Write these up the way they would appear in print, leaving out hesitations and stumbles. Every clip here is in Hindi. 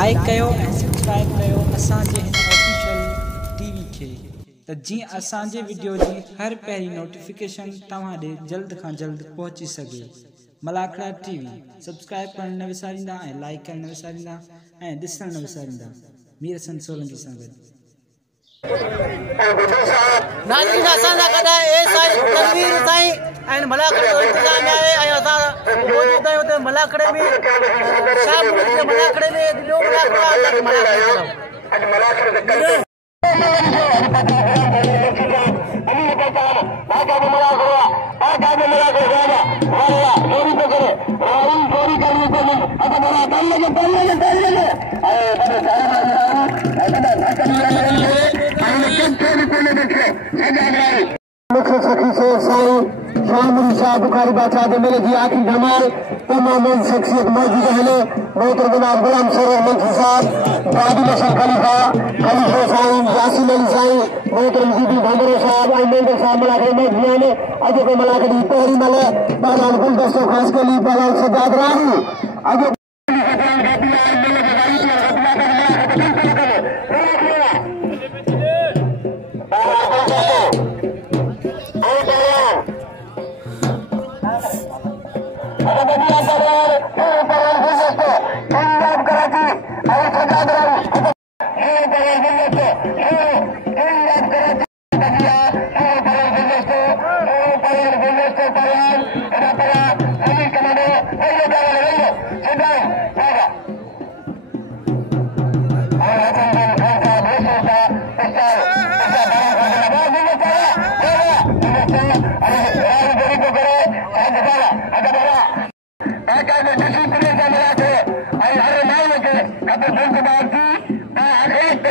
लाइक कयो ऐं सब्सक्राइब कयो असांजे हिन ऑफिशियल टीवी खे त जीअं असांजे वीडियो जी हर पहिरीं नोटिफिकेशन तव्हां ॾे जल्द खां जल्द पहुची सघे। मलाखड़ा टीवी सब्सक्राइब करण न विसारींदा ऐं लाइक करण न विसारींदा ऐं ॾिसण न विसारींदा। मीर हसन सोलंकी सां गॾु नाज़रीन असांजा कदा साईं तनवीर साईं ऐं मलाखड़े जो इंतज़ाम आहे ऐं असां मौजूद आहियूं हुते मलाखड़े में शाह मुरीद जे मलाखड़े में ॿियो मलाखड़ो आहे बुखारी बादशाह मेले की आखिरी धमाल तमाम शख्सियत मौजूद है। मोहतरम जनाब गुलाम सरोवर मंत्री साहब, बादी नशर खलीफा खलीफा साईं यासीन अली साईं, मोहतरम जीबी भंडरो साहब और मेंबर साहब मलाखड़े मौजूद हैं। अॼु को मलाखड़ी पहली मल पहलवान गुलदस्तो खास के लिए पहलवान सजाद राही अॼु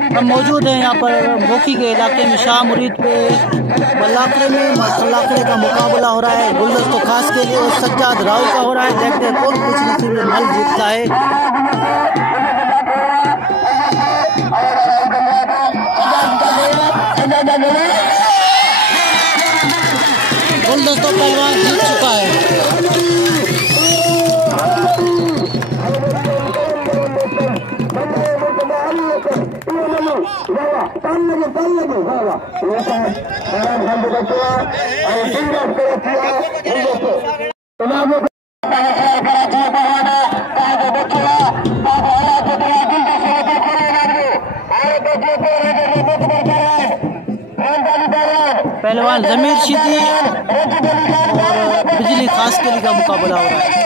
हम मौजूद हैं यहाँ पर मोखी के इलाके में शाह मुरीद पे मलाखड़े का मुकाबला हो रहा है। गुलदस्तो खास के लिए सज्जाद राव का हो रहा है। देखते हैं कौन कुछ नसीब में मल जीतता है। गुलदस्तो पहलवान जीत चुका है। पहलवान जमीर शीदी और बिजली खास के लिए का मुकाबला हो रहा है।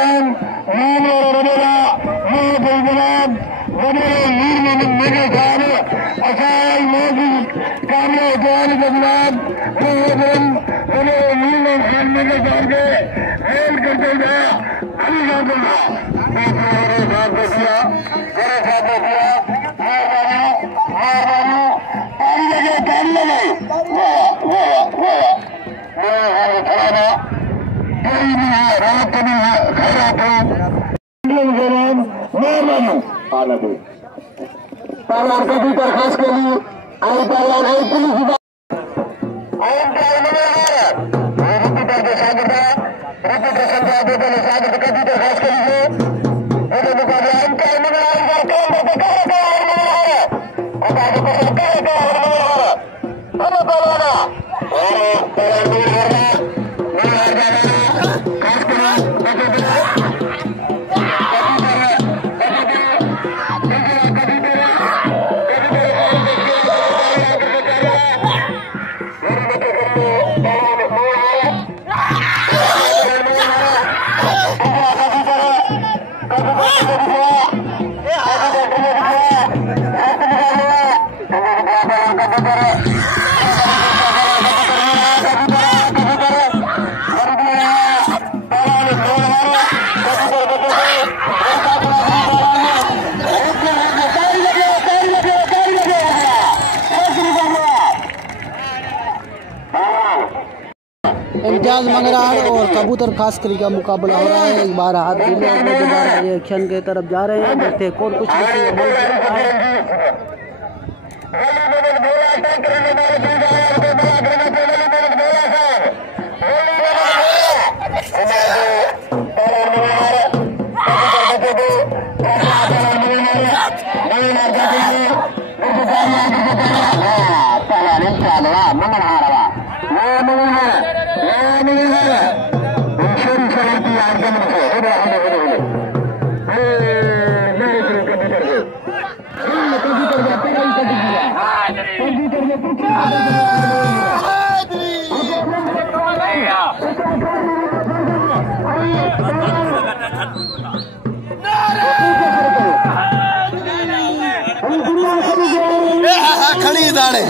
Islam, Mano Rabela, Mano Bilab, Rabela, Nirman, Nirman, Asai, Modi, Kamla, Jali, Bilab, Rabel, Rabela, Nirman, Nirman, Rail Kartega, Ali Rabela, पहलवान कभी दरखास्त के लिए आई पहलवान आई पुलिस दरखास्त के लिए इम्तियाज मंगरार और कबूतर खासकरी का मुकाबला हो रहा है। एक बार हाथ रिएक्शन की तरफ जा रहे हैं, देखते हैं कौन कुछ खड़ी दाड़े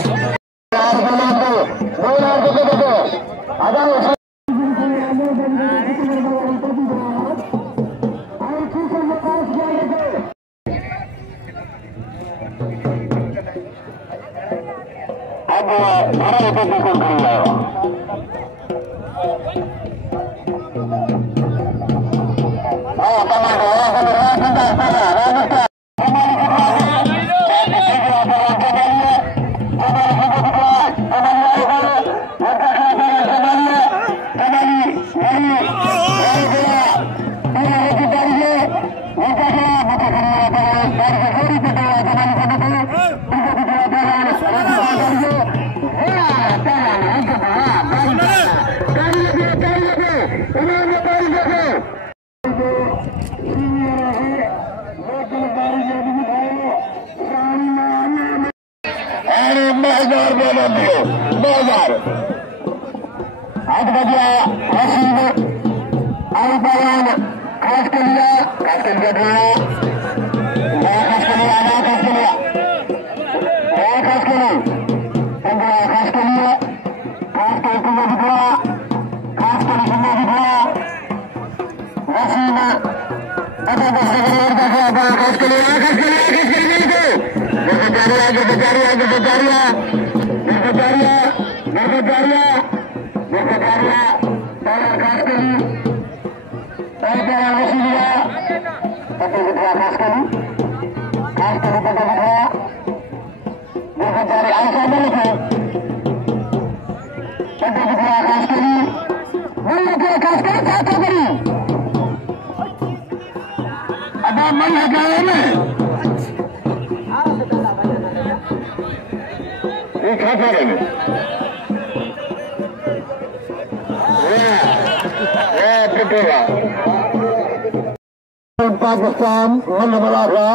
पाकिस्तान मन बड़ा था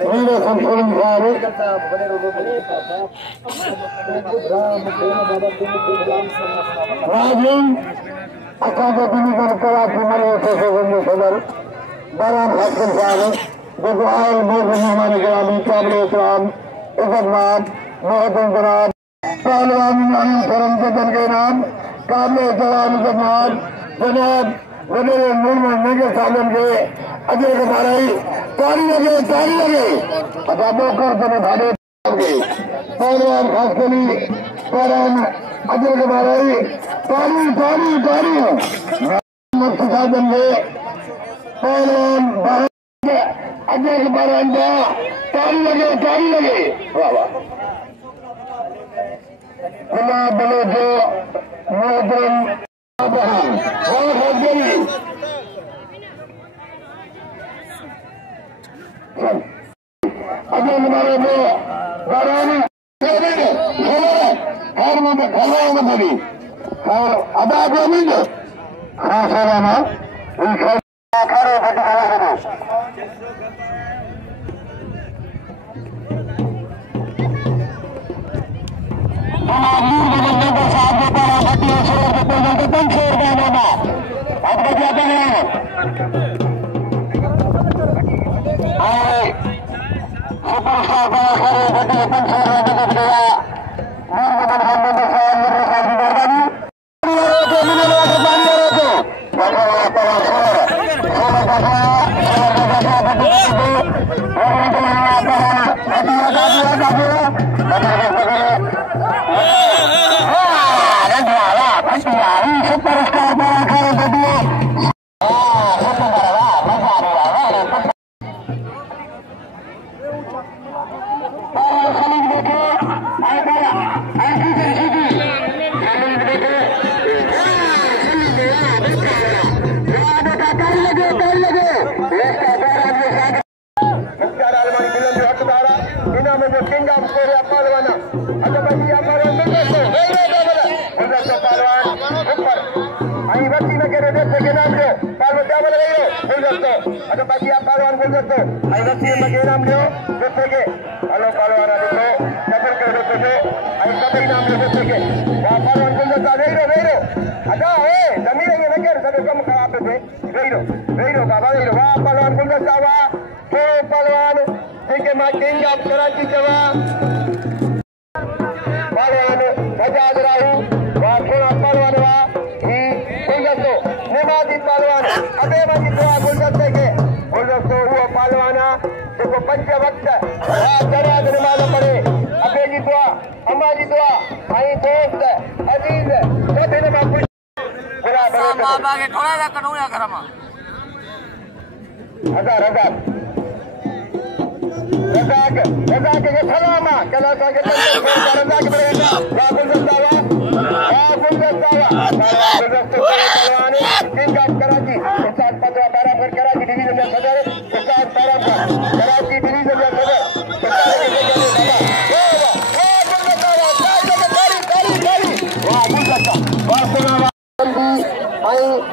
वीर संशोधन राजीव असांजे दिल्ली खां कराची मरे सदर बहरान हासिल साहब जो आयल मौजूद हमारे गिरामी काबिल इस्लाम इज्जतमान मोहतरम जनाब पहलवान करम जतन के नाम काबिल इस्लाम इज्जतमान जनाब वजीर मुल्क सालन के अजय कुमारी ताली लगे अच्छा मौका जनाब भाड़े पहलवान खास के लिए पहलवान अजय कुमारी ताली मुफ्त साधन के पहलवान अजय कुमार ताली लगे वाह वाह खुला बलो जो मोहतरम अजय कुमार को बरानी अदा को मिल खास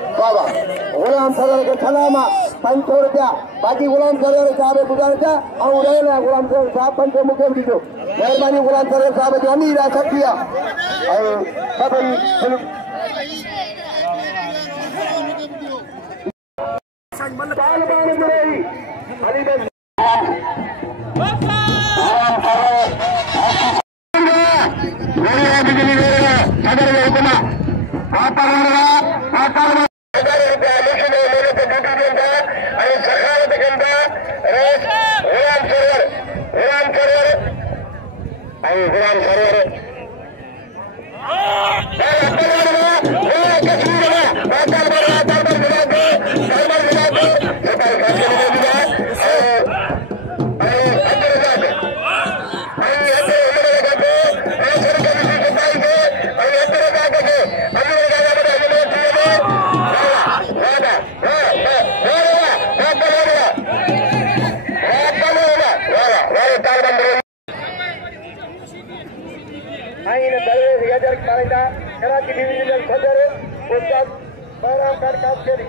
गुलाम सदर के छलामा 500 रुपया बाकी गुलाम सदर साहब गुजारिश और रहेला गुलाम सदर साहब 500 मुखे दीजो मेहरबानी गुलाम सदर साहब जो अमीर आ सकिया और सभी तालिबान में अली बन कराची डिवीजन सदर उस्ताद बहराम खान कासकरी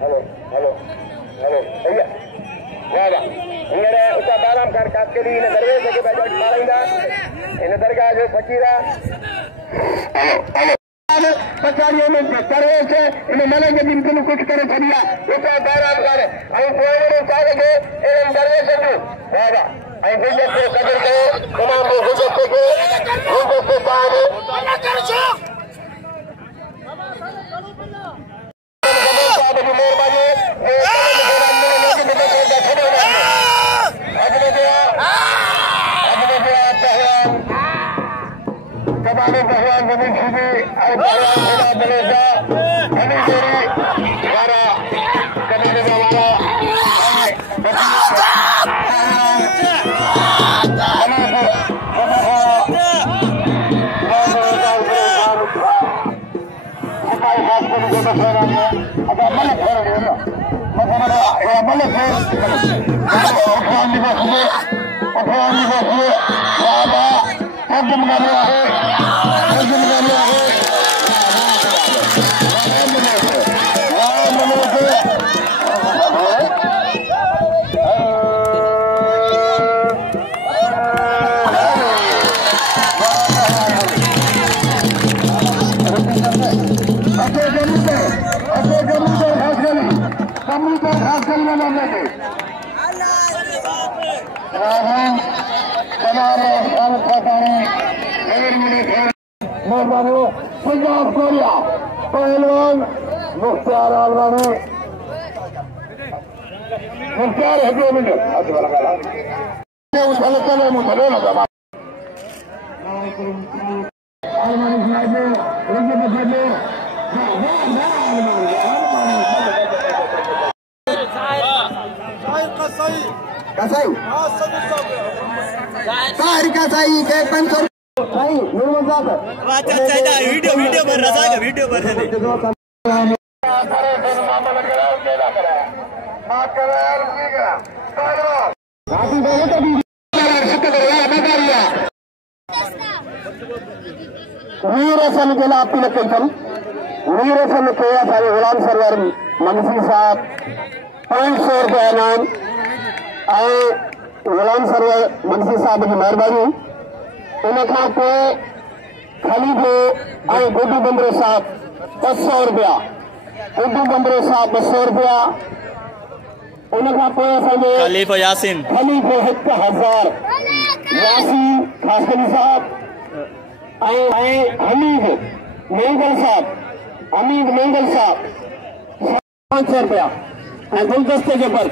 हेलो हेलो हेलो भैया वाह हींअर उस्ताद बहराम खान कासकरी इन दरवेश के बजट पाराईंदा इन दरगाह जो फकीरा हेलो हेलो बाद पचाड़ियों में करे से इन मलेंगे बिल्कुल कुछ करे छड़िया उसे बैराम करे आई कोई चाहे के इन दरवे से जो बाबा आई गुजर के कदर के तमाम गुजर के बाद भगवान जमीन सीधी आई भगवान बनेगा हमें तेरी हमारा कभी भी हमारा पंजाब कोरिया पहलवान मुख्तार आलवानी मुख्तार है 2 मिनट वीडियो भर रहा है वीडियो भर वीरसन के लाभ वीरसन के सारे गुलाम सरवर मनसी साहब 500 रुपया इनाम आए गुलाम सरवर मनसी साहब की मेहरबानी उनखां पोइ खलीफे ऐं गुड्डू बंदरे साहब 200 रुपया गुड्डू बंदरे साहब 200 रुपया उनखां पोइ असांजे खलीफो यासीन खलीफो 1000 यासीन खासकली साहब ऐं हमीद मेंगल साहब 500 रुपया ऐं गुलदस्ते के पर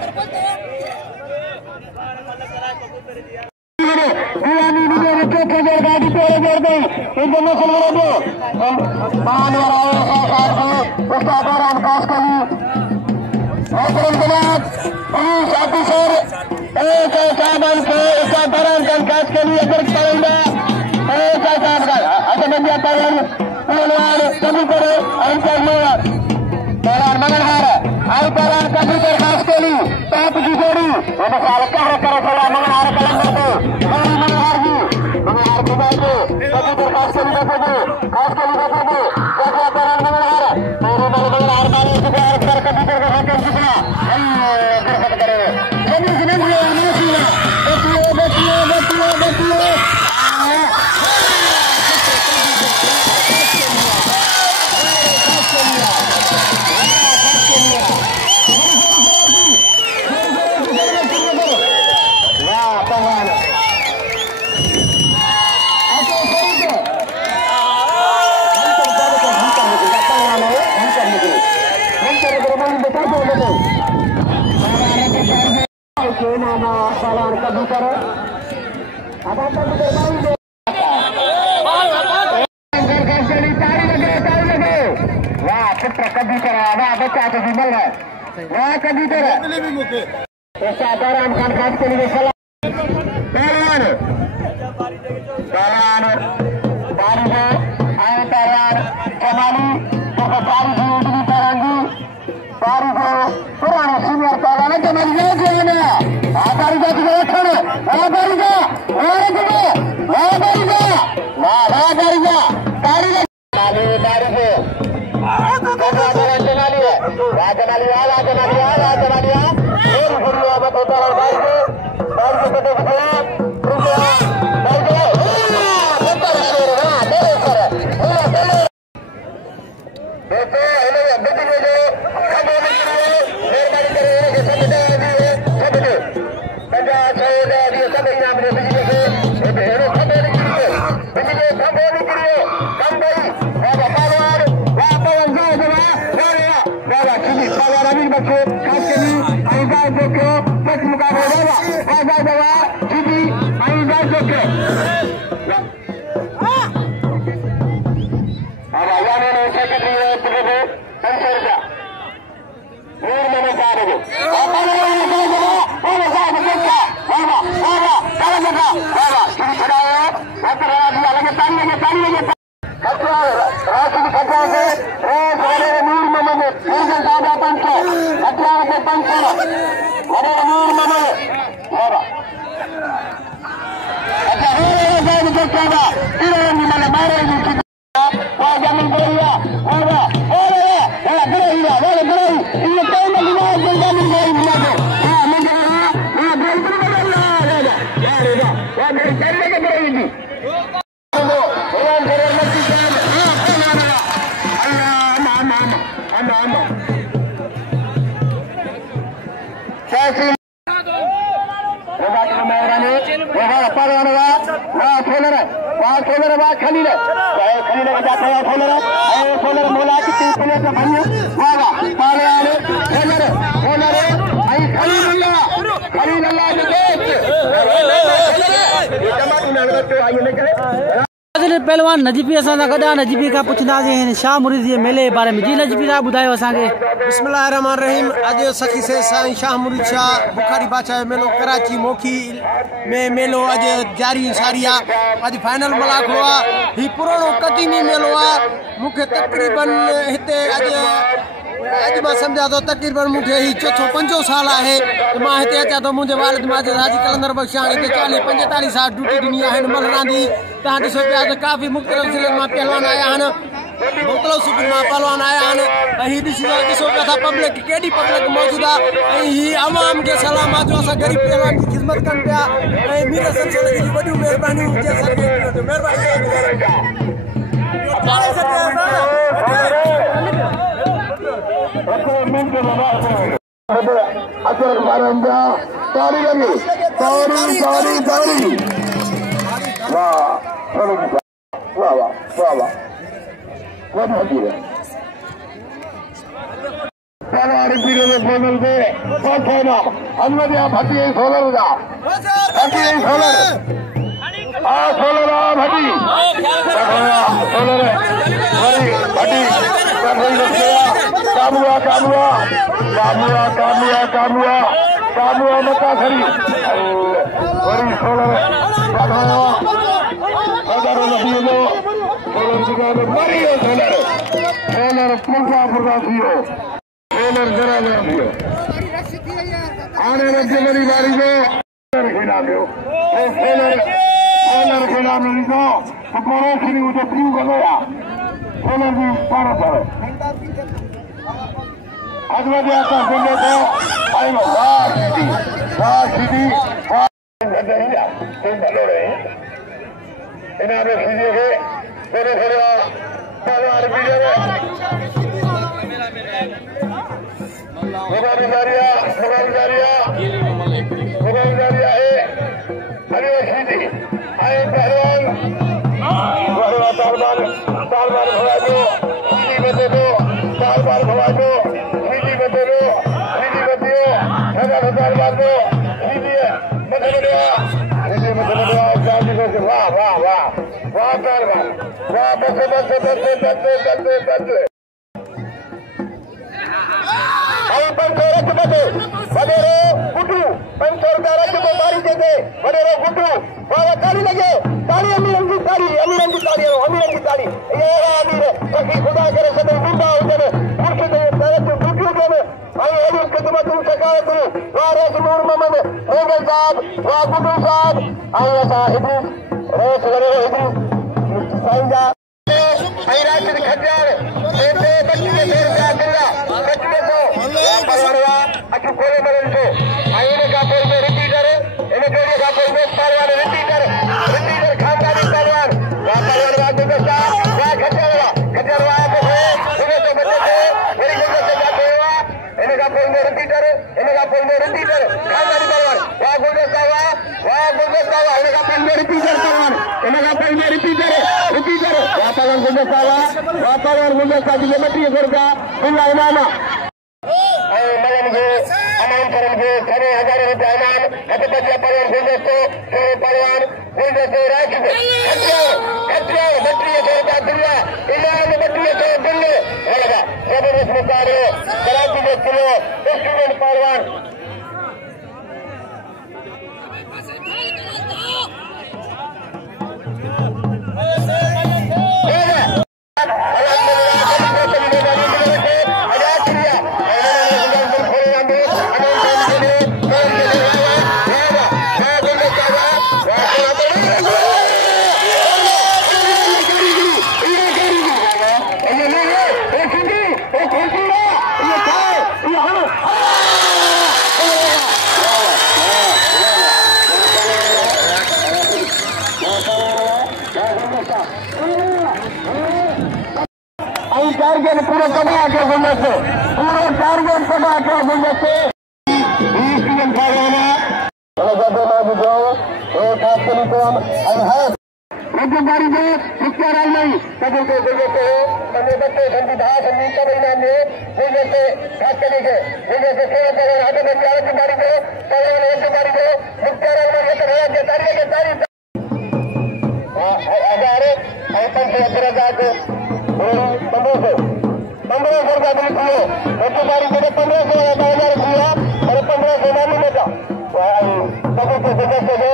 पहलवान नजीबी असां गॾा नजीबी का पुछंदासीं शाह मुरीद जे मेले जे बारे में। जी नजीबी साहब ॿुधायो असांखे। बिस्मिल्लाहिर्रहमानिर्रहीम। अॼु सखी से साईं शाह मुरीद शाह बुखारी बादशाह मेलो कराची मोखी में मेलो अॼु जारी सारी आहे। अॼु फाइनल मलाक हुआ। ही पुराणो कदीमी मेलो आहे। मूंखे तक़रीबन हिते अॼु मां सम्झा थो तक़रीबन मूंखे ही चौथों 5 साल आहे त मां हिते अचां थो। मुंहिंजे वालिद माजिद हाजी कलंदर बख़्श हिते 40-45 साल ड्यूटी ॾिनी आहे मलरां जी। तव्हां ॾिसो पिया त काफ़ी मुख़्तलिफ़ ज़िलनि मां पहलवान आया आहिनि, मुख़्तलिफ़ सूबनि मां पहलवान आया आहिनि। ऐं हीअ ॾिसो पिया था पब्लिक केॾी पब्लिक मौजूदु आहे। ऐं हीअ आवाम खे सलाम आहे जो असां ग़रीब पहलवान जी ख़िदमत कनि पिया। ऐं मीर सिलसिले जी वॾियूं महिरबानियूं टारगेट पूरा कमा के बोलने से पूरा टारगेट कमा के बोलने से राज्यकारी जो मुख्य राज नहीं कबूल को बोलने से बच्चे संविधान संगीता महीना में बोलने से खास करेंगे बोलने से 16 हाथों में राज्यकारी को राज्यकारी को मुख्य राज में के तारीख के तारीख 15,000 का बिल किए राज्यकारी को 15,000 किया और 15,000 मामले में था सबूत के सदस्य ने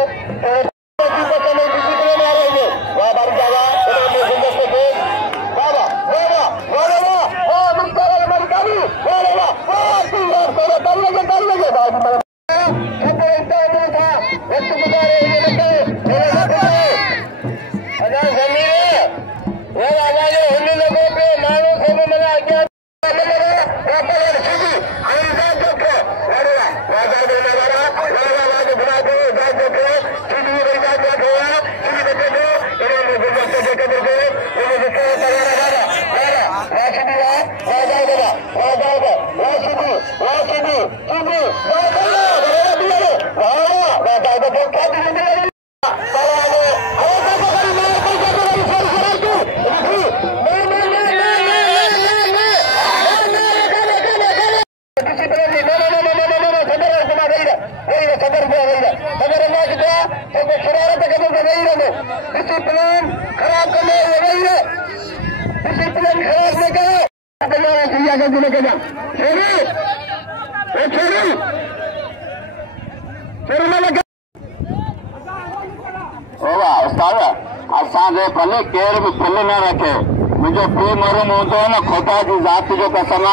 असांजे भले केर भी दिल न रखे मुझे पीउ मरूम हूंदो न खुदा जी ज़ात जो कसम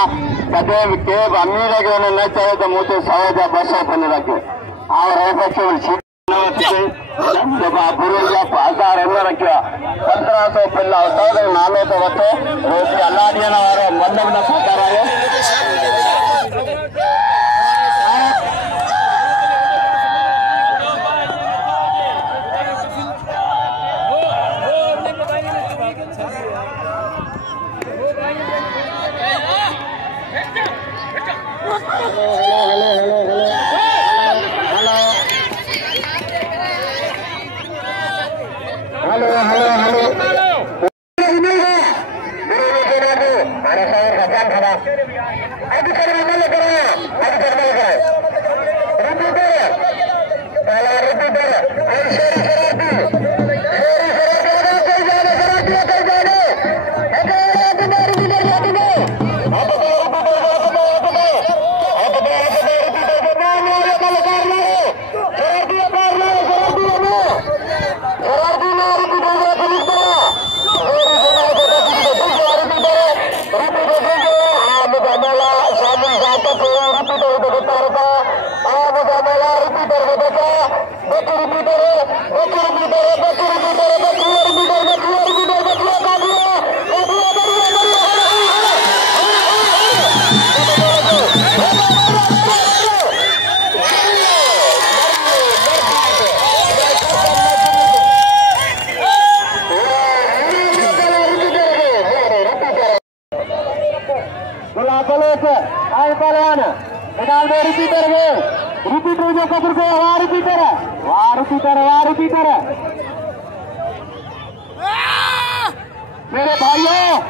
कॾहिं बि के बि अमीर खे हुन न चयो त मूं ते 100 जा 200 पिल रखे बुरे जा 1000 न रखिया 1500 पिल नामे ते वठो रोटी अलाह ॾियण वारो मन बि न करायो Bola boleh ke? Ayo kalian. मैदान में रिपीटर जो कब्र को वहाँ रिपीटर है मेरे भाइयों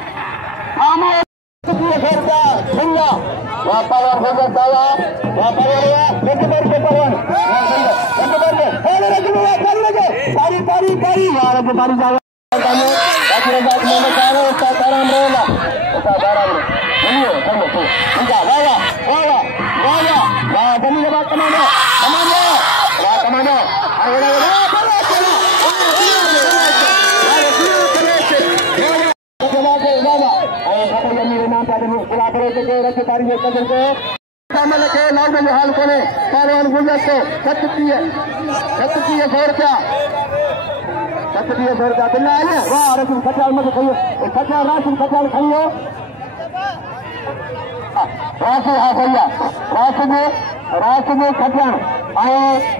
राष्ट्र में खटन आए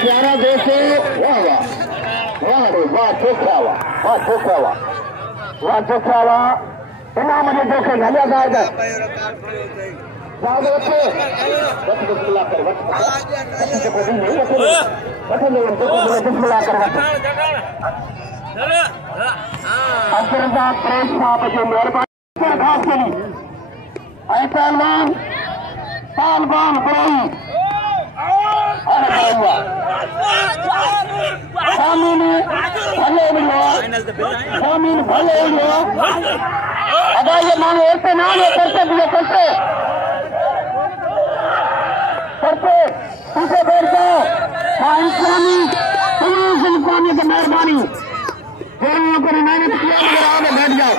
प्यारा देश इनाम देखे अगर ये मांगे ऐसे ना ये करते पीछे बैठ जाओ इस्लामी की मेहरबानी लोगों को मेहनत किया बैठ जाओ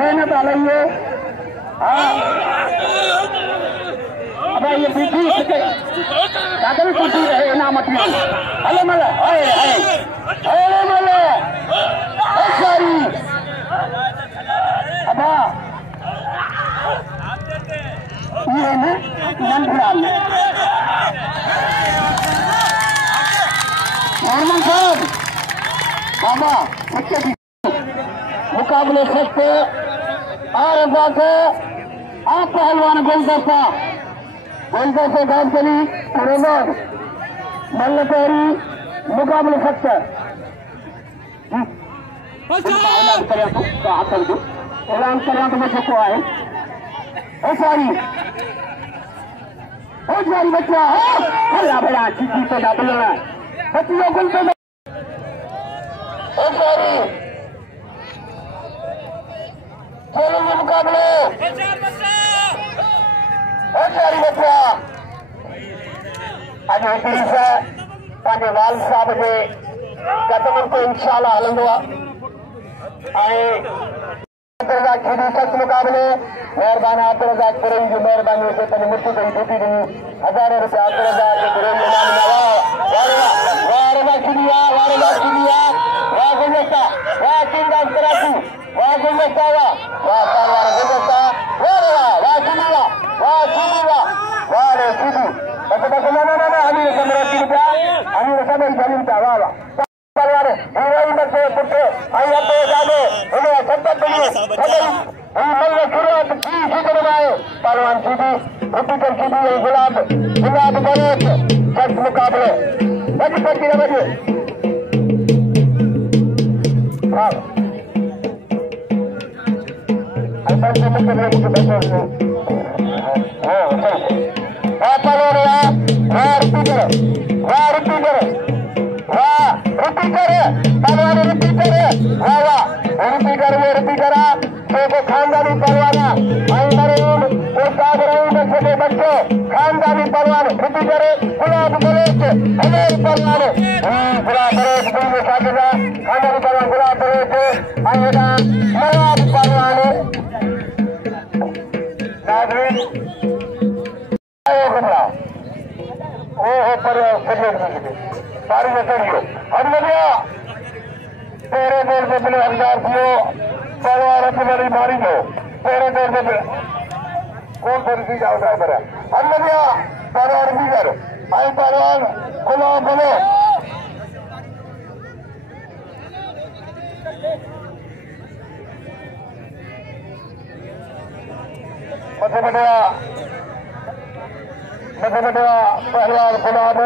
मेहनत आ रही है ये बीती दादर कुटी रहे इनामत में अले मले अले मले सारी अबा ये है नंदलाल नॉर्मल साहब बाबा सच्चे मुकाबले सस्ते और से आप पहलवान गुलदस्ता गांव चली रोलर मल्लपेरी मुकाबले सस्ते ऐलान करें तो मैं सबको आए सारी होशियारी बच्चा हल्ला बड़ा चीची पे डालना बच्चियों गुल पे होशियारी चलेंगे मुकाबले होशियारी बच्चा आज हिकिड़ी से पंहिंजे वालिद साहब जे कदमनि ते इंशाअल्लाह हलंदो आहे अब्दुल खेड़ी सख्त मुकाबले मेहरबान अब्दुल कुरई जी मेहरबानी से पंहिंजी मुट्ठी कई टूटी ॾिनी हज़ारे रुपया अब्दुल कुरई इनाम वाह रज़ा खेड़ी वाह गुलदस्ता वाह टीमदास कराची वाह गुलदस्ता वाह पहलवान गुलदस्ता वाह खेड़ी वाह रे खेड़ी बस ना अमीर समरा की रुपया अमीर समय जमीन का वाह पहलवान हीरोइन बच्चे पुट्टे आई अब जाने उन्हें संपत दिए सभी मल्ल शुरुआत की करवाए पहलवान सीधी रुपीकर सीधी गुलाब गणेश सख्त मुकाबले बज पक्की बजे हाँ खानदानी परवाना बच्चे खानदानी परवान खेती करे गुलाब गणेश हमें परवान गुलाब गणेश खानदानी परवान गुलाब गणेश मराब परवान तेरे देर में अपने हजार कियो परवार अपनी मारी लो तेरे देर में कौन सी चीज आता है मेरा अन्य परवार बिगड़ आई परवान खुला बोलो मध्य बढ़िया पहलवान गुलाब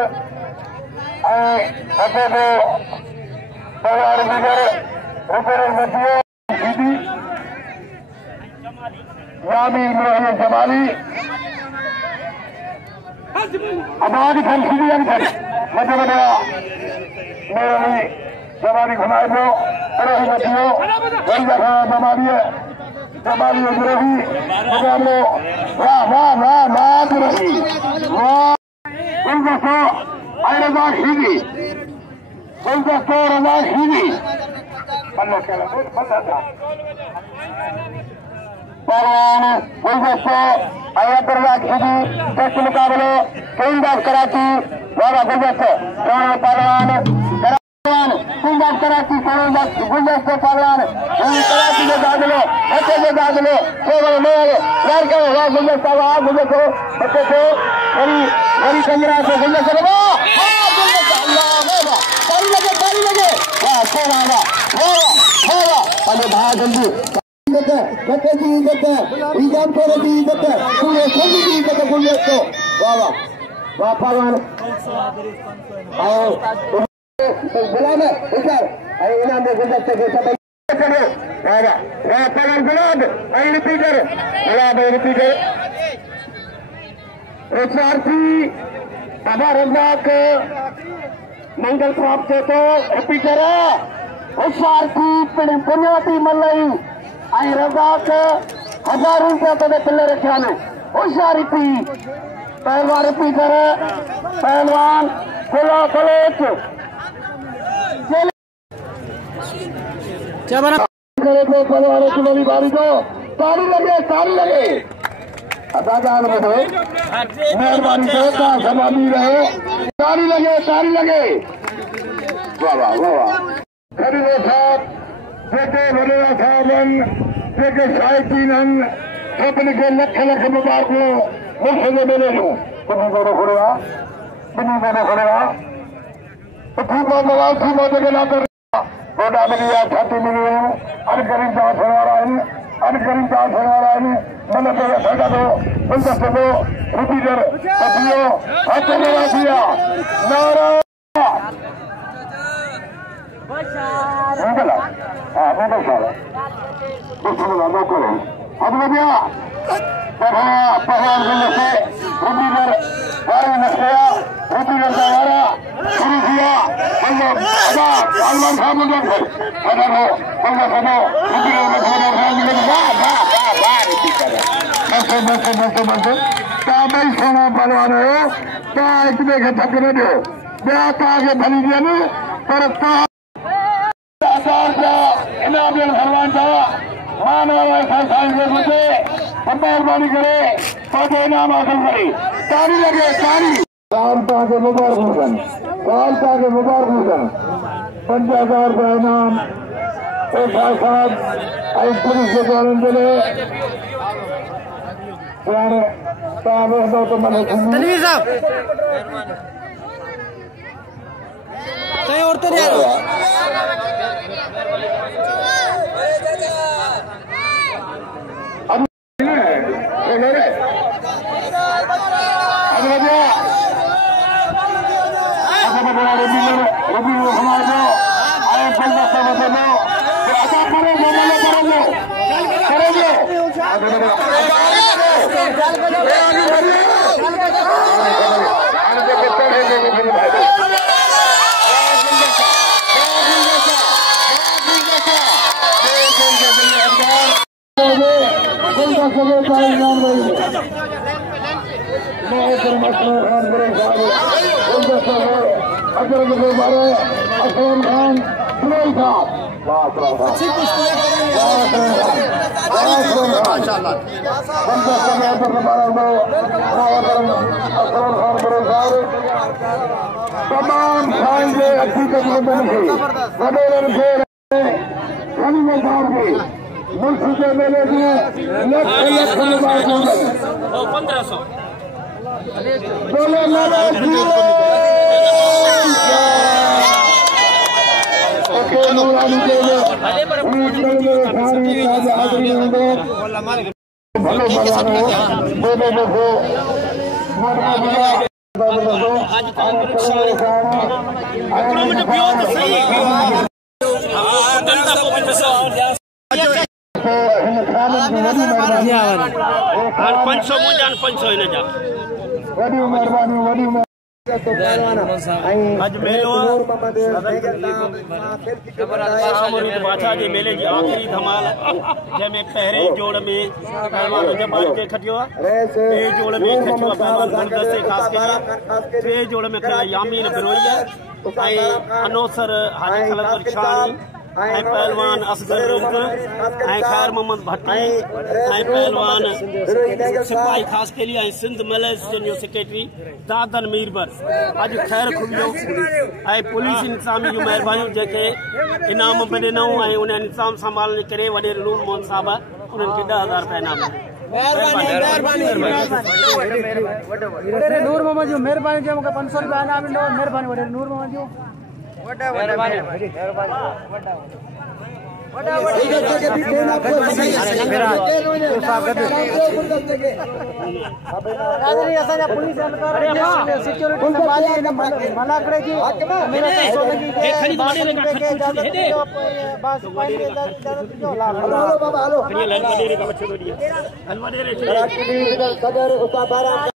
मध्य को परवार बिगड़ रुपये मध्य यामी इब्राहिम जमाली आबादी खान सीधी मध्य बढ़िया मेरे जमाली घुमाए दो इब्राहिम मध्यो वही जगह जमाली इब्राहिम मुकाबलो वाह इब्राहिम गुलदस्तो रज़ा सीधी गुलदस्तो रज़ा सीधी बल्लो खेला बंदा था पहलवान गुलदस्तो अब्दुल खेड़ी टेस्ट मुकाबले टीमदास कराची बाबा गुलदस्तो पहलवान टीमदास कराची गुलदस्तो पहलवान कराची के दाखिले बच्चे के दाखिले वाह गुलदस्ता वाह गुलदस्तो बच्चे को बड़ी कंजरा से गुलदस्तो ताली लगे वाह भाग जल्दी बच्चे की इज्जत है इजाम छोरे की इज्जत है पूरे सभी की इज्जत है गुलदस्तो वाह पहलवान और बुलाना इधर इनाम में गुलदस्ते के सब पहलवान गुलाब रिपीटर सारथी बाबा रज़ाक मंगल प्राप्त तो रिपीटर सारथी पुण्यवती मल्लई आई रज़ाक 1000 रुपया तेरे पिल्ले रखा ने होशियारी पहलवान रिपीटर पहलवान खुला कलेच पहलवानों की बड़ी बारी को ताली लगे अदाजान में मेहरबानी से समानी रहे ताली लगे वाह खरीदो साहब जेके वडेरा साहबन जेके शायकीन सभिनी खे लख मुबारकूं मुल्क जे मेले जूं बिन्ही भेरो खड़िया नवाज़ थी मौत के नाते गोडा मिली आहे छाती मिली अनकरीम चांसण वारा आहिनि मन ते वेठा थो गुलदस्तो को रिपीटर पतियो हथ में राखी आहे नारा पहलवान गुलदस्ते रिपीटर बारी नशया रोटी करता हमारा शुरू किया सलमान खान मुझे अगर हो पंगा खनो रोटी करना खान मिलेगा बस क्या भाई सोना पहलवान हो क्या इतने के धक्के न दो क्या आगे भली दिया नहीं पर इनाम भगवान था मान वाला के मुझे मेहरबानी करे तो इनाम हासिल करे तारी लगे तारी सालता के मुबारक हुसन 50,000 का इनाम एक साहब पुलिस के द्वारा मिले तनवीर साहब कहीं और तो नहीं तमाम खाएंगे अच्छी मुल्क के मेले दिए लक्ष मुबारक 1500 बादशाह जे मेले जी आखिरी धमाल जंहिंमें पहिरें जोड़ में पहलवान जबाल खे खटियो आहे ॿिए जोड़ में खटियो आहे पहलवान गुलदस्ते ख़ासि टे जोड़ में खड़ा यामीन बिरोई ऐं अनोसर हाजी खलंदर शानी ऐं पहलवान असगर रिज़ ऐं खैर मोहम्मद भट्टी ऐं पहलवान सिपाही ख़ासि केली ऐं सिंध मलय जो सेक्रेटरी दादन मीरबर अॼु ख़ैर खुलियो ऐं पुलिस इंतज़ामी जूं महिरबानियूं जेके इनाम बि ॾिनऊं ऐं उन इंतज़ाम संभालण करे वॾे नूर मोहन साहब उन्हनि खे 10,000 रुपया इनाम नूर मोहम्मद जो मेहरबानी जो मूंखे 500 रुपया इनाम ॾिनो महिरबानी वॾे नूर मोहम्मद जो सिक्योरिटी